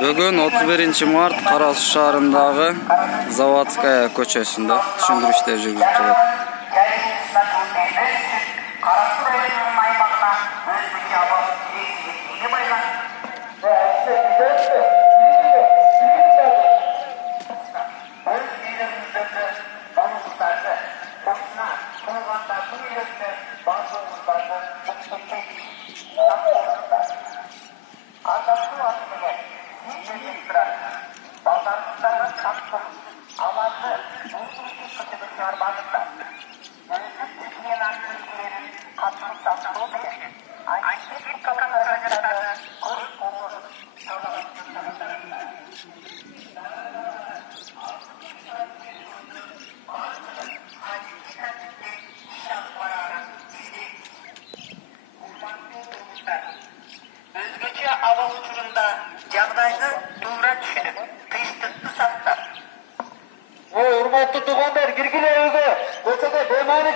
Бүгін 31 март Қарасу шаарындагы Заводская көчөсүндө түшүндүрүштөр жүргүзүлүп жатат. Özgüçe hava uçurunda жағдайды тура түшүнүп, тыйштыкты сактап. Урматтуу туугандар, киргиле үйгө. Көчөдө беймани